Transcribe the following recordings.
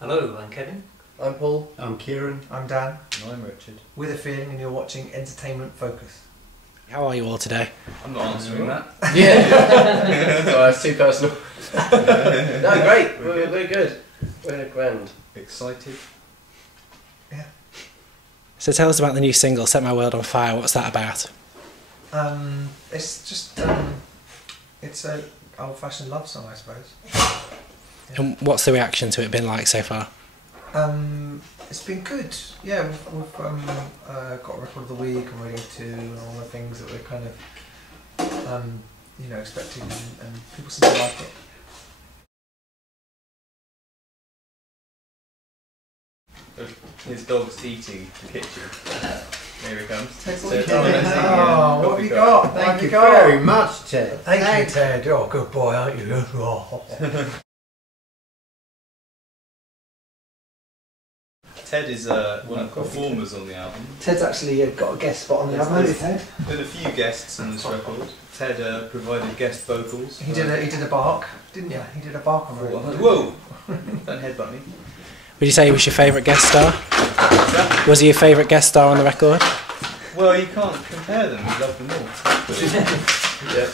Hello, I'm Kevin. I'm Paul. I'm Kieran. I'm Dan. And I'm Richard. We're The Feeling and you're watching Entertainment Focus. How are you all today? I'm not answering that. Yeah. Sorry, it's too personal. No, great. We're good. We're grand. Excited? Yeah. So tell us about the new single, Set My World on Fire. What's that about? It's just it's a old-fashioned love song, I suppose. And what's the reaction to it been like so far? It's been good. Yeah, we've got a record of the week and Radio 2 and all the things that we're kind of expecting, and people seem to like it. His dog's eating the kitchen. Here he comes. Oh, what have you got? Thank you very much, Ted. Thank you, Ted. You're a good boy, aren't you? Oh. Ted is one of the performers on the album. Ted's actually got a guest spot on the album, hasn't he, Ted? Been a few guests on this record. Ted provided guest vocals. He did a bark, didn't you? He did a bark on the record. Whoa! Don't headbutt me. Would you say he was your favourite guest star? Was he your favourite guest star on the record? Well, you can't compare them. We love them all. Yeah.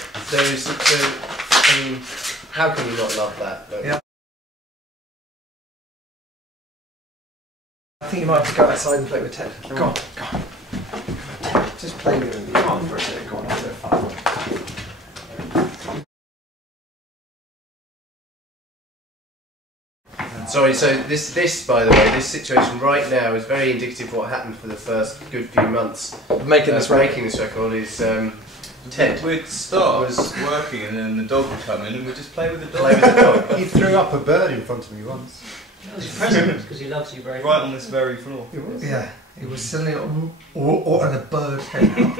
I mean, how can you not love that? Yeah. I think you might have to go outside and play with Ted. Go on. Just play with him. Come on for a second. Go on, have a bit of fun. Sorry, so this, by the way, this situation right now is very indicative of what happened for the first good few months. Making this record is Ted. We'd start working and then the dog would come in and we'd just play with the dog. Play with the dog. He threw up a bird in front of me once. That was present because he loves you very Right much. on this very floor. Yeah, it was suddenly and a bird came up.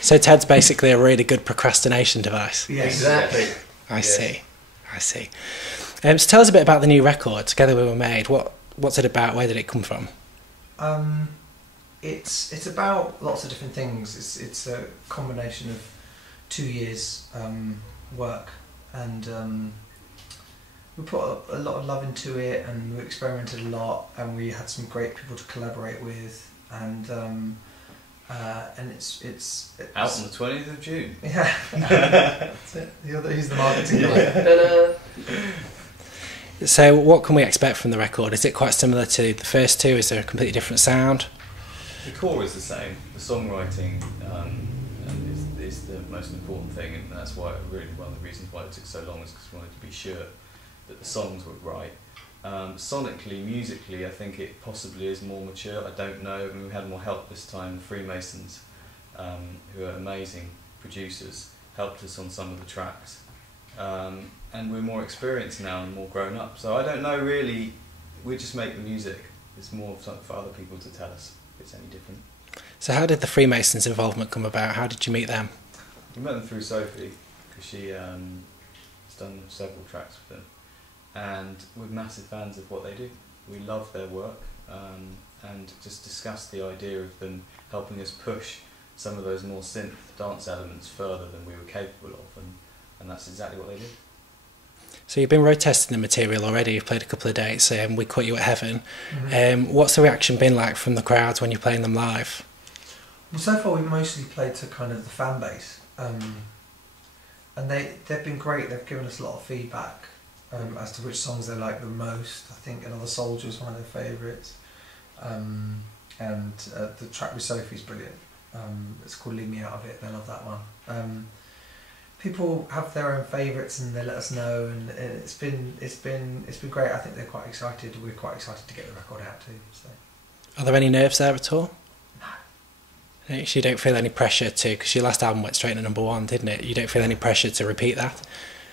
So Ted's basically a really good procrastination device. Yes. Exactly. I see. So tell us a bit about the new record, Together We Were Made. What's it about? Where did it come from? It's about lots of different things. It's a combination of 2 years work, and we put a lot of love into it, and we experimented a lot, and we had some great people to collaborate with, and it's Out on the 20th of June. Yeah. That's it. He's the marketing guy. So what can we expect from the record? Is it quite similar to the first two? Is there a completely different sound? The core is the same. The songwriting is the most important thing, and that's why really one of the reasons why it took so long is because we wanted to be sure that the songs were right. Sonically, musically, I think it possibly is more mature. I don't know. I mean, we had more help this time. The Freemasons, who are amazing producers, helped us on some of the tracks. And we're more experienced now and more grown up. So I don't know really. We just make the music. It's more for other people to tell us if it's any different. So how did the Freemasons' involvement come about? How did you meet them? We met them through Sophie, because she has done several tracks with them. And we're massive fans of what they do. We love their work, and just discussed the idea of them helping us push some of those more synth dance elements further than we were capable of, and that's exactly what they did. So you've been road testing the material already, you've played a couple of dates, We Caught You at Heaven. Mm-hmm. What's the reaction been like from the crowds when you're playing them live? Well, so far we've mostly played to kind of the fan base, and they've been great. They've given us a lot of feedback as to which songs they like the most. I think Another Soldier is one of their favourites, and the track with Sophie's brilliant. It's called Leave Me Out of It. They love that one. People have their own favourites and they let us know, and it's been great. I think they're quite excited. We're quite excited to get the record out too. So. Are there any nerves there at all? No. You don't feel any pressure to, because your last album went straight to #1, didn't it? You don't feel any pressure to repeat that?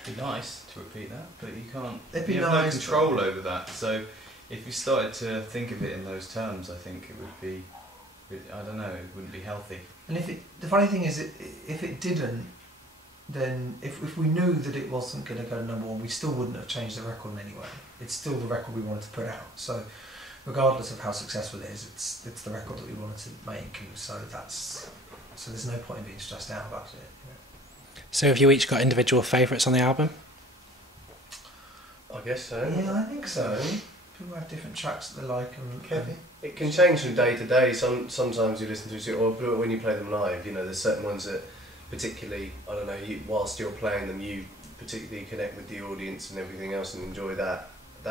It'd be nice to repeat that, but you can't. It'd be you have nice, no control over that. So if you started to think of it in those terms, I think it would be. I don't know. It wouldn't be healthy. And the funny thing is, if it didn't, then if we knew that it wasn't going to go to #1, we still wouldn't have changed the record in any way. It's still the record we wanted to put out. So regardless of how successful it is, it's the record that we wanted to make, and so there's no point in being stressed out about it. So have you each got individual favourites on the album? I guess so. Yeah, I think so. People have different tracks that they like and Kevin? It can change from day to day. Sometimes you listen to it, or when you play them live, you know, there's certain ones that particularly, I don't know, whilst you're playing them, you particularly connect with the audience and everything else and enjoy that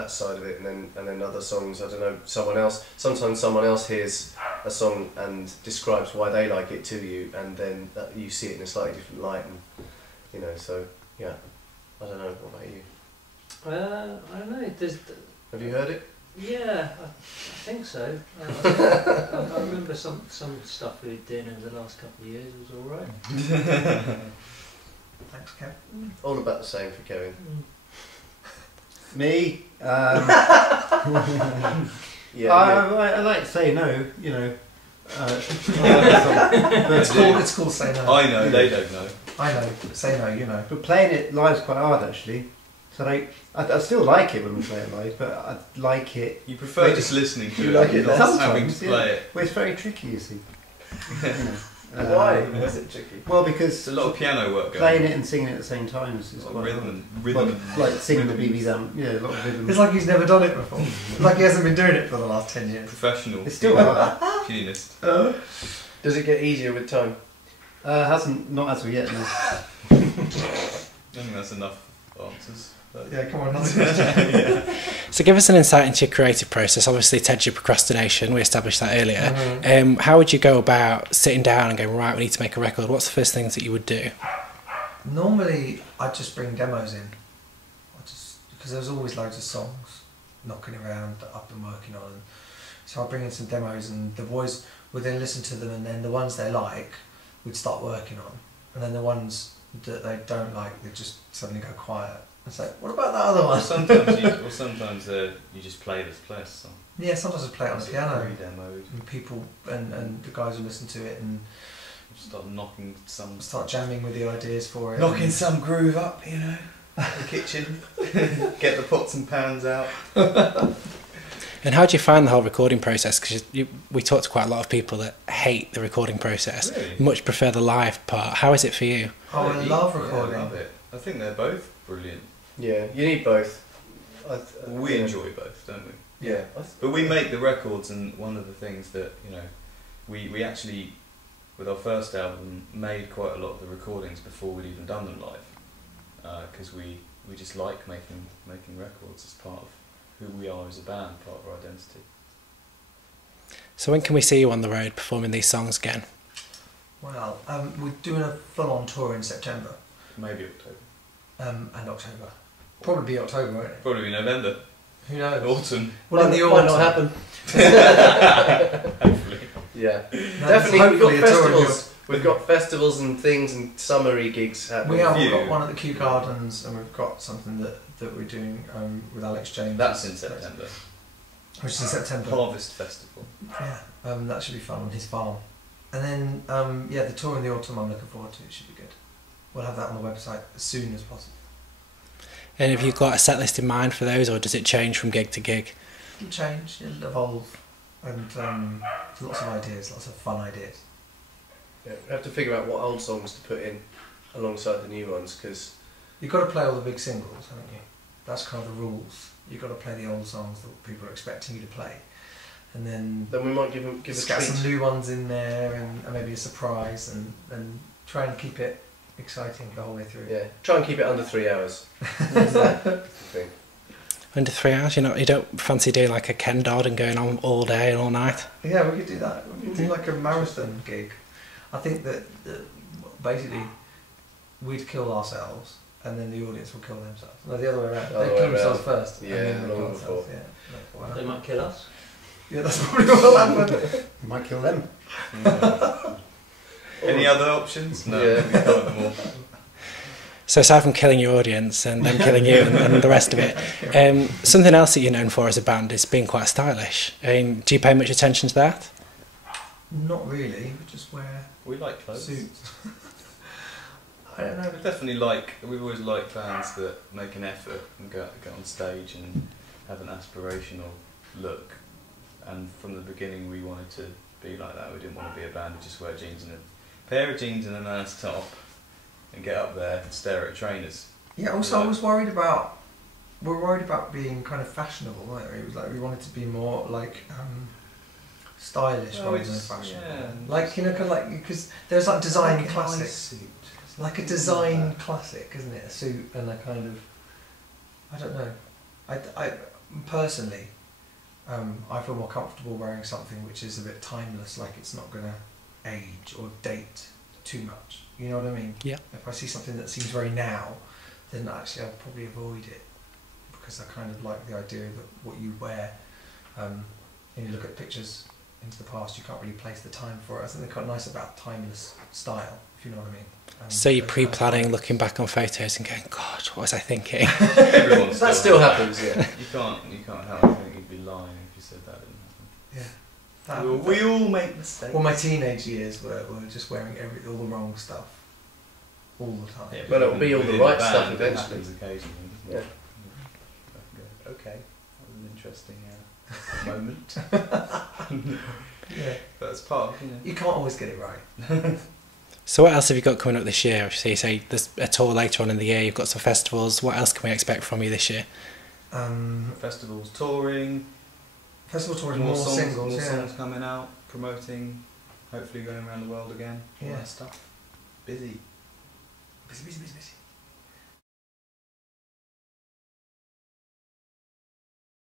side of it, and then other songs, I don't know, sometimes someone else hears a song and describes why they like it to you, and then you see it in a slightly different light, and you know, so yeah, I don't know, what about you? I don't know. Have you heard it? Yeah, I think so. I remember some stuff we did over the last couple of years. It was all right. Thanks, Kev. All about the same for Kevin. Me? Yeah, I like to say no, you know. It's called Say No. I know, they don't know. I know. Say No, you know. But playing it live is quite hard actually. So like, I still like it when we play it live, but I like it. You prefer just listening to You it, like it not sometimes, having to play it. Well, it's very tricky, you see. Why? Why is it tricky? Well, It's because a lot of piano work going playing on. it and singing it at the same time is A lot of quite hard. rhythm. Like singing the BB Dam, yeah, a lot of rhythm. It's like he's never done it before. It's like he hasn't been doing it for the last 10 years. Professional. It's still hard. Pianist. Does it get easier with time? Not as of yet, no. I think that's enough answers. But Yeah, come on, another question. So give us an insight into your creative process. Obviously, Ted's your procrastination. We established that earlier. Mhm. How would you go about sitting down and going, right, we need to make a record? What's the first things that you would do? Normally, I just bring demos in. Because there's always loads of songs knocking around that I've been working on. So I bring in some demos, and the boys would then listen to them, and then the ones they like, we'd start working on. And then the ones that they don't like, they just suddenly go quiet. It's like, what about that other Or one? sometimes you just play a song. Yeah, sometimes I play it on the piano. Pre-demoed. And people, and the guys who listen to it and Start knocking some. start jamming with the ideas for it. Knocking and some groove up, you know, in the kitchen. Get the pots and pans out. And how do you find the whole recording process? Because we talked to quite a lot of people that hate the recording process, Really? much prefer the live part. How is it for you? Oh, I love Yeah, recording. I love it. I think they're both brilliant. Yeah, you need both. We enjoy both, don't we? Yeah. But we make the records, and one of the things that, you know, we actually, with our first album, made quite a lot of the recordings before we'd even done them live, because we just like making records as part of who we are as a band, part of our identity. So when can we see you on the road performing these songs again? Well, we're doing a full-on tour in September Maybe October. and October. Probably be October, won't it? Probably November. Who knows? Autumn. Well, in the Might autumn. not happen. Hopefully. Yeah, No, definitely. hopefully We've a got tour in festivals. We've got festivals and things and summery gigs happening. We have. We've Few. got one at the Kew Gardens, and we've got something that we're doing with Alex James. That's in September. Which is in September. Harvest Festival. Yeah, that should be fun on his farm. And then, the tour in the autumn I'm looking forward to. It should be good. We'll have that on the website as soon as possible. And have you got a set list in mind for those, or does it change from gig to gig? It'll change, it'll evolve, and lots of ideas, lots of fun ideas. Yeah, we have to figure out what old songs to put in alongside the new ones, because You've got to play all the big singles, haven't you? That's kind of the rules. You've got to play the old songs that people are expecting you to play. And then then we might give a just get some treat. new ones in there, and maybe a surprise, and try and keep it exciting the whole way through. Yeah, try and keep it under 3 hours. That's the thing. Under 3 hours? You don't fancy doing like a Ken Dodd and going on all day and all night? Yeah, we could do that. We could do like a marathon gig. I think that basically we'd kill ourselves, and then the audience will kill themselves. No, the other way around. Other They way kill themselves around. first, Yeah, and then they long kill before. themselves. Yeah, that's what They happened. might kill us. Yeah, that's probably what will happen. You might kill them. Any other options? No, Yeah. we covered them all. So aside from killing your audience and them killing you and the rest of it, something else that you're known for as a band is being quite stylish. Do you pay much attention to that? Not really. We just wear We like clothes. suits. I don't know. We've always liked bands that make an effort and go on stage and have an aspirational look. And from the beginning, we wanted to be like that. We didn't want to be a band who just wear jeans and a pair of jeans and a nice top and get up there and stare at trainers. Yeah. Also, I was worried about we're worried about being kind of fashionable, weren't we? It was like we wanted to be more like stylish rather than fashionable. Yeah, like, you know, kind of like, because there's like design Like a classic. nice suit. Like a design classic, isn't it? A suit and a kind of, I don't know. I personally, I feel more comfortable wearing something which is a bit timeless, like it's not going to age or date too much. You know what I mean? Yeah. If I see something that seems very now, then actually I'll probably avoid it, because I kind of like the idea that what you wear, and you look at pictures into the past, you can't really place the time for it. I think they're quite nice about timeless style, if you know what I mean. So you're pre-planning, looking back on photos and going, God, what was I thinking? Everyone's That still happens, yeah. You can't help it. You'd be lying if you said that didn't happen. Yeah. We all make mistakes. Well, my teenage years were just wearing all the wrong stuff all the time. Yeah, Well, it'll be all the within right band, stuff it eventually. happens occasionally, doesn't it? Okay, that was an interesting moment. Yeah. That's part of, you know. You can't always get it right. So what else have you got coming up this year? So you say there's a tour later on in the year, you've got some festivals. What else can we expect from you this year? Festivals, touring, Festival touring, more singles, more yeah. songs coming out, promoting, hopefully going around the world again, all Yeah. that stuff. Busy. Busy.